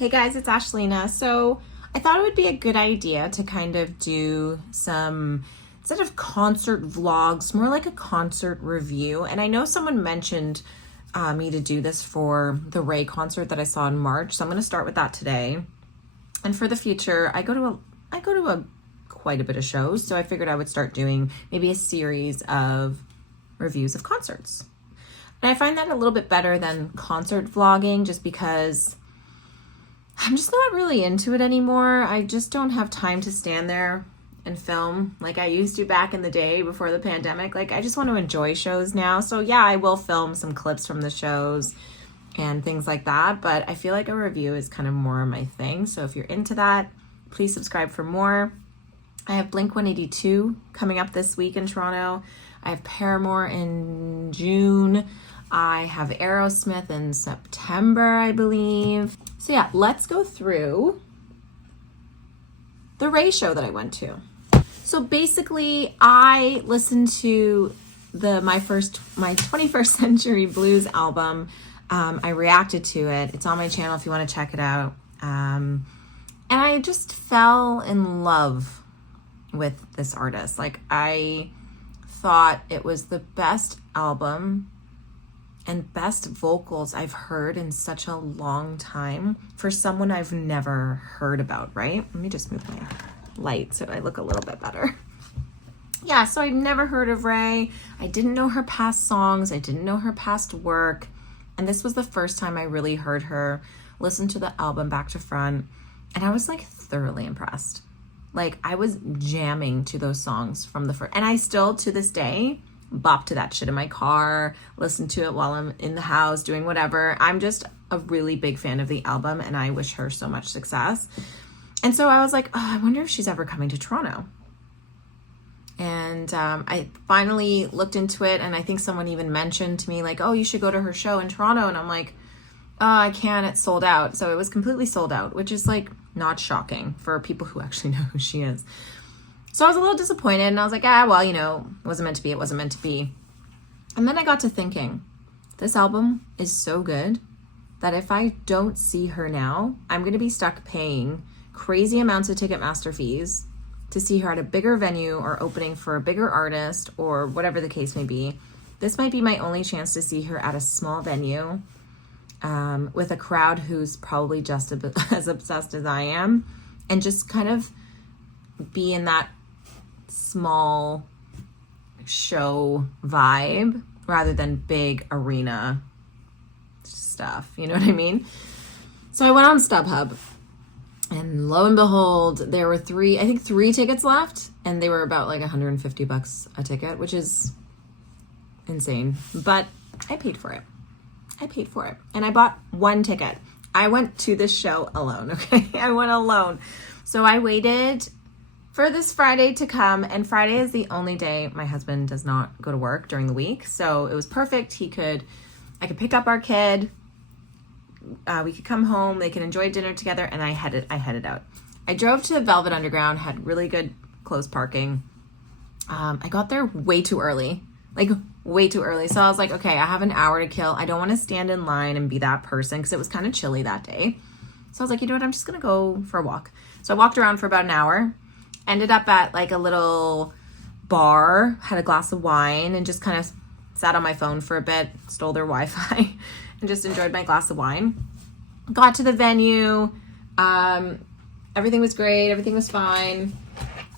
Hey guys, it's Ashlena. So I thought it would be a good idea to kind of do some, instead of concert vlogs, more like a concert review. And I know someone mentioned me to do this for the Raye concert that I saw in March. So I'm going to start with that today. And for the future, I go to a quite a bit of shows. So I figured I would start doing maybe a series of reviews of concerts. And I find that a little bit better than concert vlogging just because I'm just not really into it anymore. I just don't have time to stand there and film like I used to back in the day before the pandemic. Like, I just want to enjoy shows now. So yeah, I will film some clips from the shows and things like that, but I feel like a review is kind of more my thing. So if you're into that, please subscribe for more. I have Blink-182 coming up this week in Toronto. I have Paramore in June. I have Aerosmith in September, I believe. So yeah, let's go through the Raye show that I went to. So basically, I listened to my 21st Century Blues album. I reacted to it. It's on my channel if you want to check it out. And I just fell in love with this artist. Like, I thought it was the best album and best vocals I've heard in such a long time for someone I've never heard about, right? Let me just move my light so I look a little bit better. Yeah, so I've never heard of Raye. I didn't know her past songs. I didn't know her past work. And this was the first time I really heard her, listened to the album back to front, and I was like thoroughly impressed. Like, I was jamming to those songs from the first, and I still to this day bop to that shit in my car, listen to it while I'm in the house doing whatever. I'm just a really big fan of the album, and I wish her so much success. And so I was like, oh, I wonder if she's ever coming to Toronto. And I finally looked into it, and I think someone even mentioned to me like, oh, you should go to her show in Toronto. And I'm like, oh, I can't, it's sold out. So it was completely sold out, which is like not shocking for people who actually know who she is. So I was a little disappointed, and I was like, well, you know, it wasn't meant to be. It wasn't meant to be. And then I got to thinking, this album is so good that if I don't see her now, I'm going to be stuck paying crazy amounts of Ticketmaster fees to see her at a bigger venue or opening for a bigger artist or whatever the case may be. This might be my only chance to see her at a small venue with a crowd who's probably just as obsessed as I am, and just kind of be in that small show vibe rather than big arena stuff. You know what I mean? So I went on StubHub, and lo and behold, there were three tickets left, and they were about like $150 a ticket, which is insane. But I paid for it. And I bought one ticket. I went to this show alone, okay? I went alone. So I waited for this Friday to come, and Friday is the only day my husband does not go to work during the week. So it was perfect. I could pick up our kid. We could come home. They can enjoy dinner together, and I headed out. I drove to the Velvet Underground, had really good close parking. I got there way too early. So I was like, okay, I have an hour to kill. I don't want to stand in line and be that person because it was kind of chilly that day. So I was like, you know what? I'm just going to go for a walk. So I walked around for about an hour. Ended up at like a little bar, had a glass of wine, and just kind of sat on my phone for a bit, stole their Wi-Fi, and just enjoyed my glass of wine. Got to the venue. Everything was great. Everything was fine.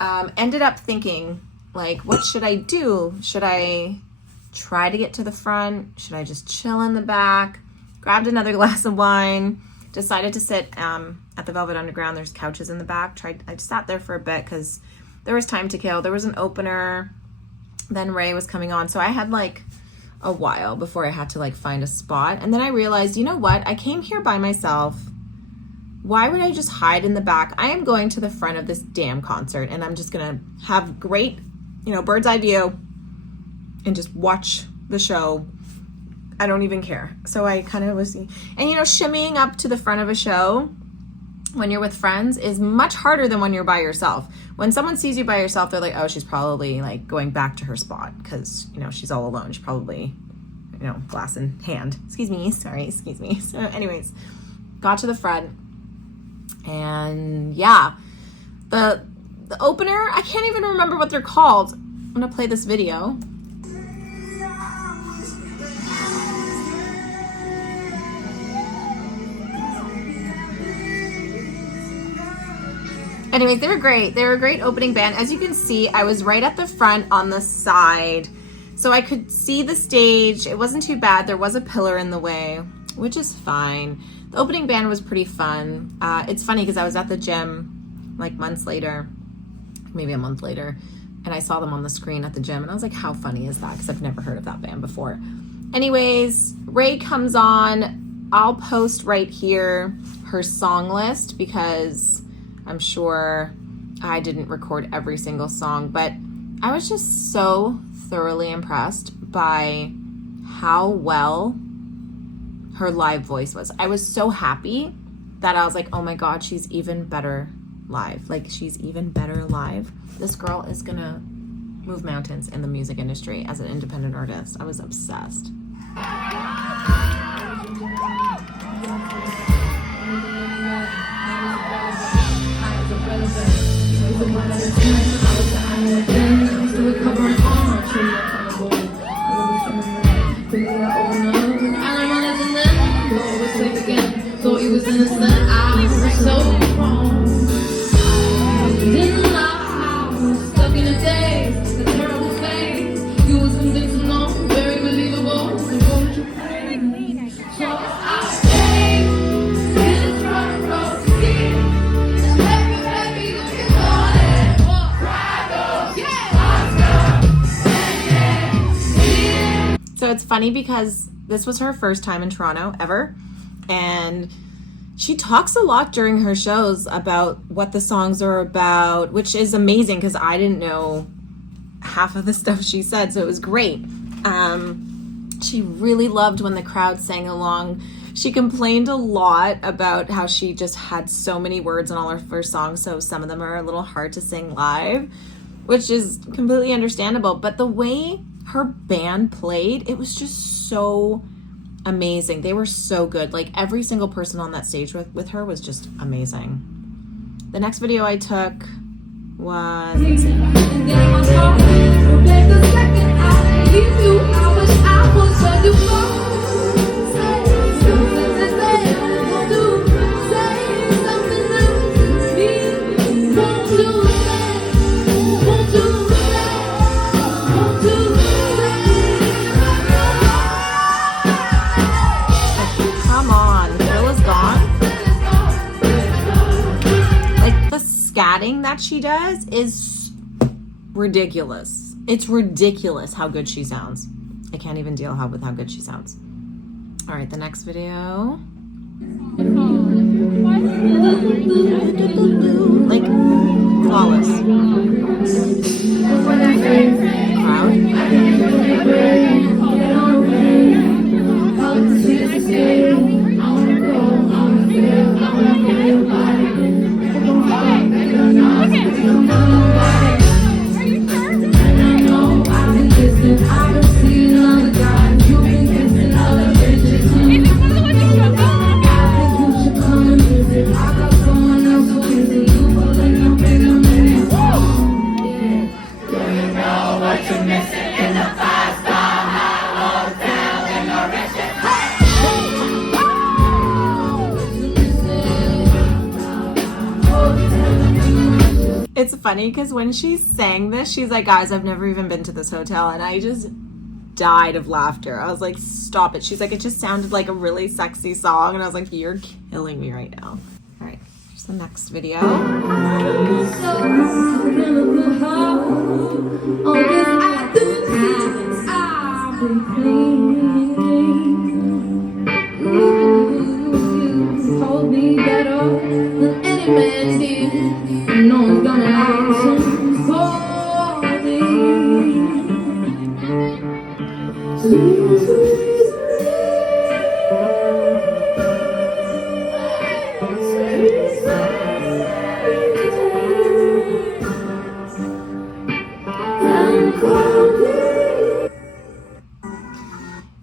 Ended up thinking, like, what should I do? Should I try to get to the front? Should I just chill in the back? Grabbed another glass of wine. Decided to sit at the Velvet Underground. There's couches in the back. I just sat there for a bit because there was time to kill. There was an opener. Then Raye was coming on. So I had like a while before I had to like find a spot. And then I realized, you know what? I came here by myself. Why would I just hide in the back? I am going to the front of this damn concert, and I'm just going to have great, bird's eye view and just watch the show. I don't even care. So I kind of was, and shimmying up to the front of a show when you're with friends is much harder than when you're by yourself. When someone sees you by yourself, they're like, oh, she's probably like going back to her spot because, she's all alone. She's probably, glass in hand. Excuse me. So anyways, got to the front, And yeah, the opener, I can't even remember what they're called. I'm gonna play this video. Anyways, they were great. They were a great opening band. As you can see, I was right at the front on the side, so I could see the stage. It wasn't too bad. There was a pillar in the way, which is fine. The opening band was pretty fun. It's funny because I was at the gym like months later, maybe a month later, and I saw them on the screen at the gym, and I was like, how funny is that? Because I've never heard of that band before. Anyways, Raye comes on. I'll post right here her song list because I'm sure I didn't record every single song, but I was just so thoroughly impressed by how well her live voice was. I was so happy that I was like, oh my God, she's even better live. Like, she's even better live. This girl is gonna move mountains in the music industry as an independent artist. I was obsessed. So it's funny because this was her first time in Toronto ever, and she talks a lot during her shows about what the songs are about, which is amazing because I didn't know half of the stuff she said, so it was great. She really loved when the crowd sang along. She complained a lot about how she just had so many words in all of her songs, so some of them are a little hard to sing live, which is completely understandable. But the way her band played, it was just so amazing. They were so good. Like, every single person on that stage with her was just amazing. The next video I took was, let's see. Scatting that she does is ridiculous. It's ridiculous how good she sounds. I can't even deal with how good she sounds. All right, the next video. Like, flawless. It's funny because when she sang this, she's like, guys, I've never even been to this hotel, and I just died of laughter. I was like, stop it. She's like, it just sounded like a really sexy song, and I was like, you're killing me right now. All right, here's the next video. Told me better than any man did. No one's gonna answer for me.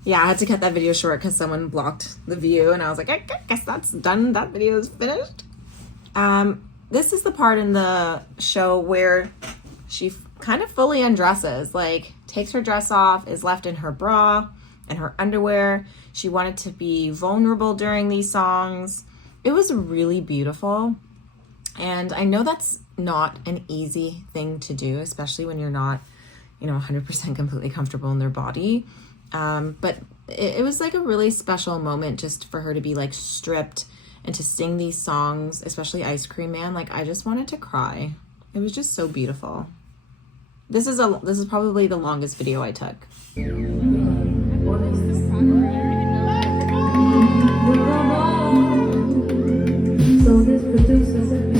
Yeah, I had to cut that video short because someone blocked the view, and I was like, I guess that's done. That video is finished. This is the part in the show where she kind of fully undresses, like takes her dress off, is left in her bra and her underwear. She wanted to be vulnerable during these songs. It was really beautiful. And I know that's not an easy thing to do, especially when you're not, 100% completely comfortable in their body. But it was like a really special moment just for her to be like stripped and to sing these songs, especially Ice Cream Man. Like, I just wanted to cry. It was just so beautiful. This is probably the longest video I took. So this producer said,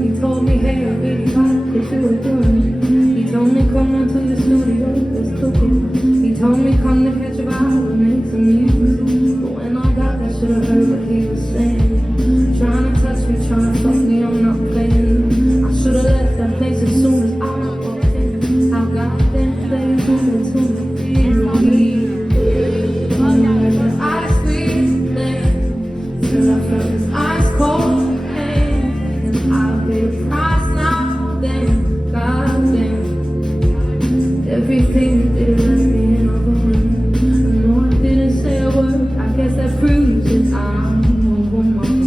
he told me, hey, I really like what you were doing. He told me, come on to the studio, let's cook it. He told me, come to catch a vibe and make some music. But when I got there, should've heard what he was saying. Trying to touch me, trying to fuck me, I'm not playing. I should've left that place as soon as I walked in. I got there, they moving to me. And he ice cream man, till I felt his ice cold hand. And I paid a price now, then, goddamn. Everything you did left me in a ruin. I know I didn't say a word, I guess that proves it. I'm a woman.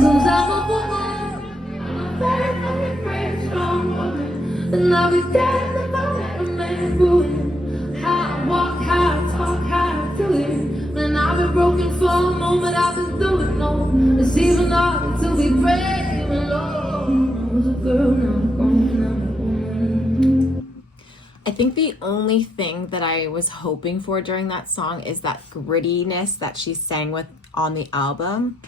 Cause I'm a woman, I'm a very, very, very strong woman. And I'll be dead if I let a man ruin how I walk, how I talk, how I do it. Man, I've been broken for a moment, I've been doing no. It's even harder to be brave and low. I was a girl, now I'm grown, now I'm a woman. I think the only thing that I was hoping for during that song is that grittiness that she sang with on the album.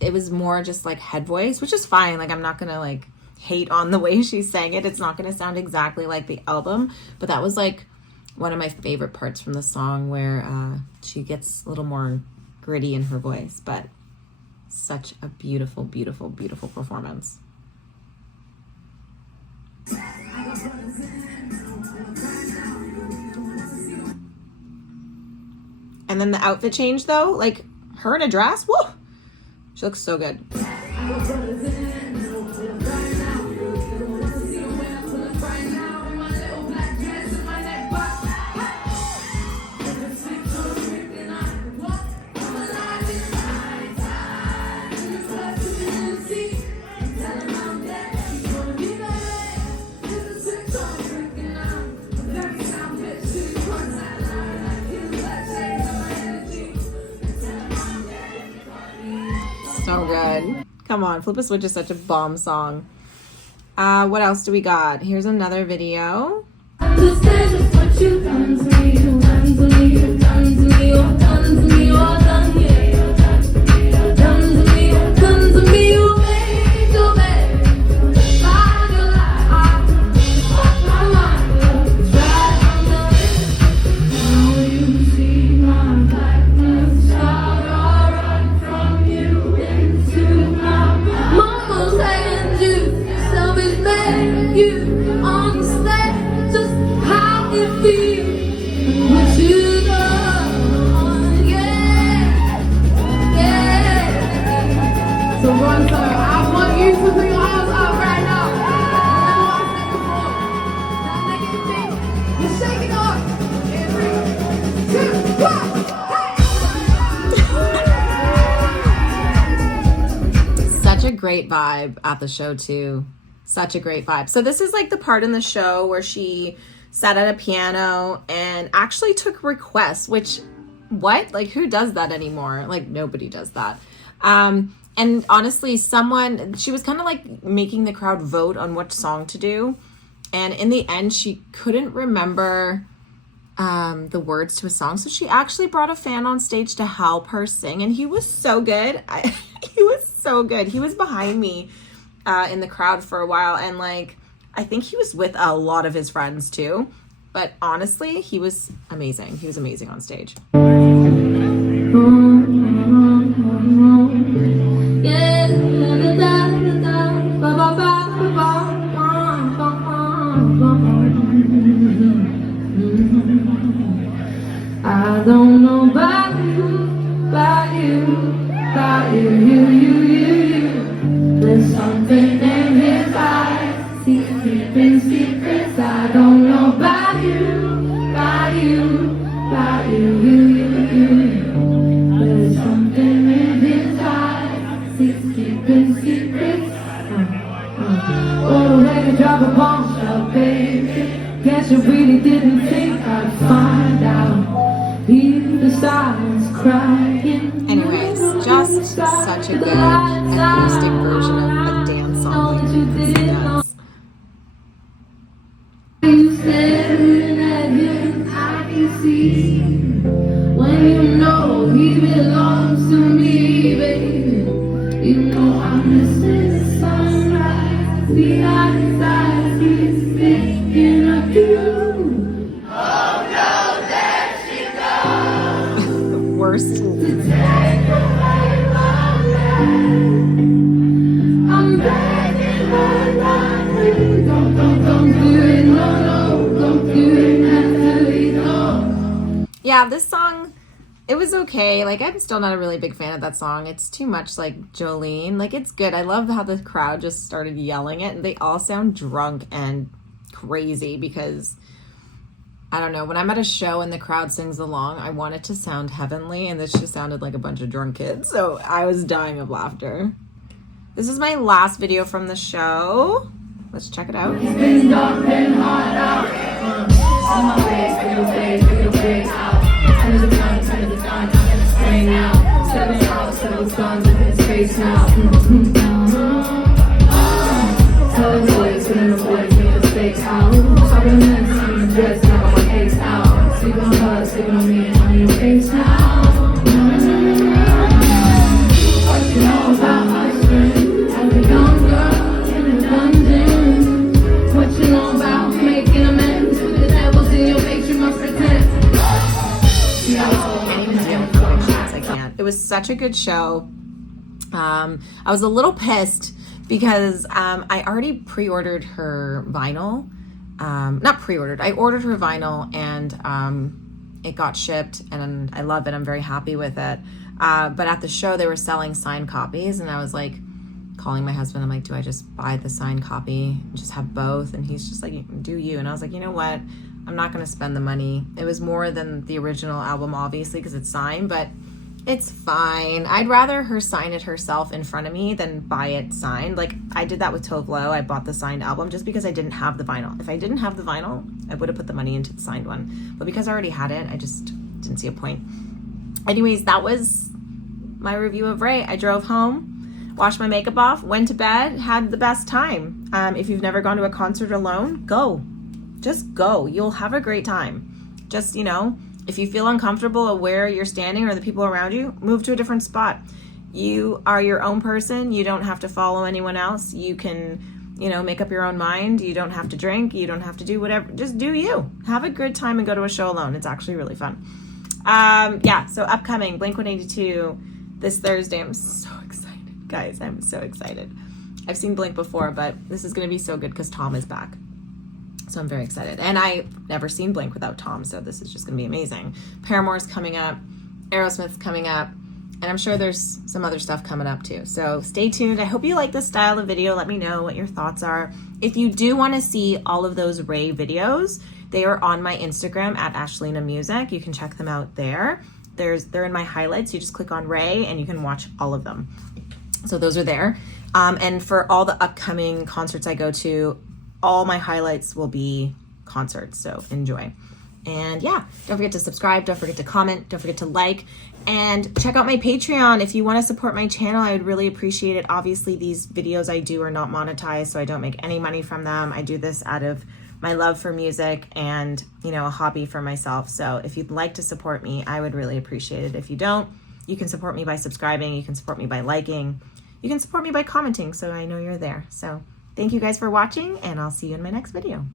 It was more just like head voice, which is fine. Like, I'm not gonna like hate on the way she sang it. It's not gonna sound exactly like the album, but that was like one of my favorite parts from the song, where she gets a little more gritty in her voice. But such a beautiful, beautiful, beautiful performance. And then the outfit change though, like her in a dress, whoa, she looks so good. So good. Come on, Flip a Switch is such a bomb song. What else do we got? Here's another video. Understand just what you've done to me, you've done to me, you've done to me, you've done to me, you're done, yeah. You've done to me, you've done to me, you've done to me, you made your bed. Find your life, my mind, try under it. Now you see my blackness, I'll run from you into my mama's hand. You selfish man, you understand just how it feels. What you done, yeah, yeah. So run, sir, I want you to put your arms out right now. You're shaking off. 3, 2, 1. Such a great vibe at the show too. Such a great vibe. So this is like the part in the show where she sat at a piano and actually took requests, which, what? Like, who does that anymore? Like, nobody does that. And honestly, she was kind of like making the crowd vote on what song to do. And in the end, she couldn't remember the words to a song. So she actually brought a fan on stage to help her sing. And he was so good. He was so good. He was behind me in the crowd for a while. And like, I think he was with a lot of his friends too. But honestly, he was amazing. He was amazing on stage. I don't know about you, about you, about you, you. There's something in his eyes, he's keeping secrets. I don't know about you, about you, about you, you. There's something in his eyes, he's keeping secrets. Oh, let me drop a bombshell, baby. Guess you really didn't think I'd find out. Hear the silence crying. Anyways, just such a good acoustic version of a dance song. Like dance. You staring at him, I can see. When you know he belongs to me, baby. You know I'm missing the sunrise. Behind his eyes, he's thinking of you. Oh no, there she goes. Worst. I'm begging her not to. Don't do it, no, don't do it, Natalie, no. Yeah, this song, it was okay. Like, I'm still not a really big fan of that song. It's too much like Jolene. Like, it's good. I love how the crowd just started yelling it, and they all sound drunk and crazy because, I don't know, when I'm at a show and the crowd sings along, I want it to sound heavenly, and this just sounded like a bunch of drunk kids. So I was dying of laughter. This is my last video from the show. Let's check it out. It's been dark and hard out. On my way, feel out. Turn of the gun, I'm gonna spring out. 7 hours, 7 guns in his face now. Tell the boys, make a fake out. Talking to men, seeing the dress, now got my case out. Sleeping on her, sleeping on me, on your face now. What you know about my friend? As a young girl in a dungeon. What you know about making amends with the devils in your face? You must pretend. I can't. It was such a good show. I was a little pissed because I already pre-ordered her vinyl. Not pre-ordered. I ordered her vinyl, and it got shipped, and I love it. I'm very happy with it. But at the show, they were selling signed copies, and I was like calling my husband. I'm like, do I just buy the signed copy and just have both? And he's just like, do you? And I was like, you know what? I'm not going to spend the money. It was more than the original album, obviously, because it's signed, but it's fine. I'd rather her sign it herself in front of me than buy it signed. Like, I did that with Tove Lo. I bought the signed album just because I didn't have the vinyl. If I didn't have the vinyl, I would have put the money into the signed one. But because I already had it, I just didn't see a point. Anyways, that was my review of Raye. I drove home, washed my makeup off, went to bed, had the best time. If you've never gone to a concert alone, go. Just go. You'll have a great time. Just, you know, if you feel uncomfortable at where you're standing or the people around you, move to a different spot. You are your own person. You don't have to follow anyone else. You can, you know, make up your own mind. You don't have to drink. You don't have to do whatever. Just do you. Have a good time and go to a show alone. It's actually really fun. Yeah, so upcoming Blink-182 this Thursday. I'm so excited. Guys, I'm so excited. I've seen Blink before, but this is going to be so good because Tom is back. So I'm very excited. And I've never seen Blink without Tom, so this is just going to be amazing. Paramore's coming up. Aerosmith's coming up. And I'm sure there's some other stuff coming up too. So stay tuned. I hope you like this style of video. Let me know what your thoughts are. If you do want to see all of those Raye videos, they are on my Instagram at ashlenamusic. You can check them out there. They're in my highlights. You just click on Raye and you can watch all of them. So those are there. And for all the upcoming concerts I go to, all my highlights will be concerts, so enjoy. And yeah, don't forget to subscribe, don't forget to comment, don't forget to like, and check out my Patreon if you want to support my channel. I would really appreciate it. Obviously, these videos I do are not monetized, so I don't make any money from them. I do this out of my love for music and, you know, a hobby for myself. So if you'd like to support me, I would really appreciate it. If you don't, you can support me by subscribing, you can support me by liking, you can support me by commenting so I know you're there. So thank you guys for watching, and I'll see you in my next video.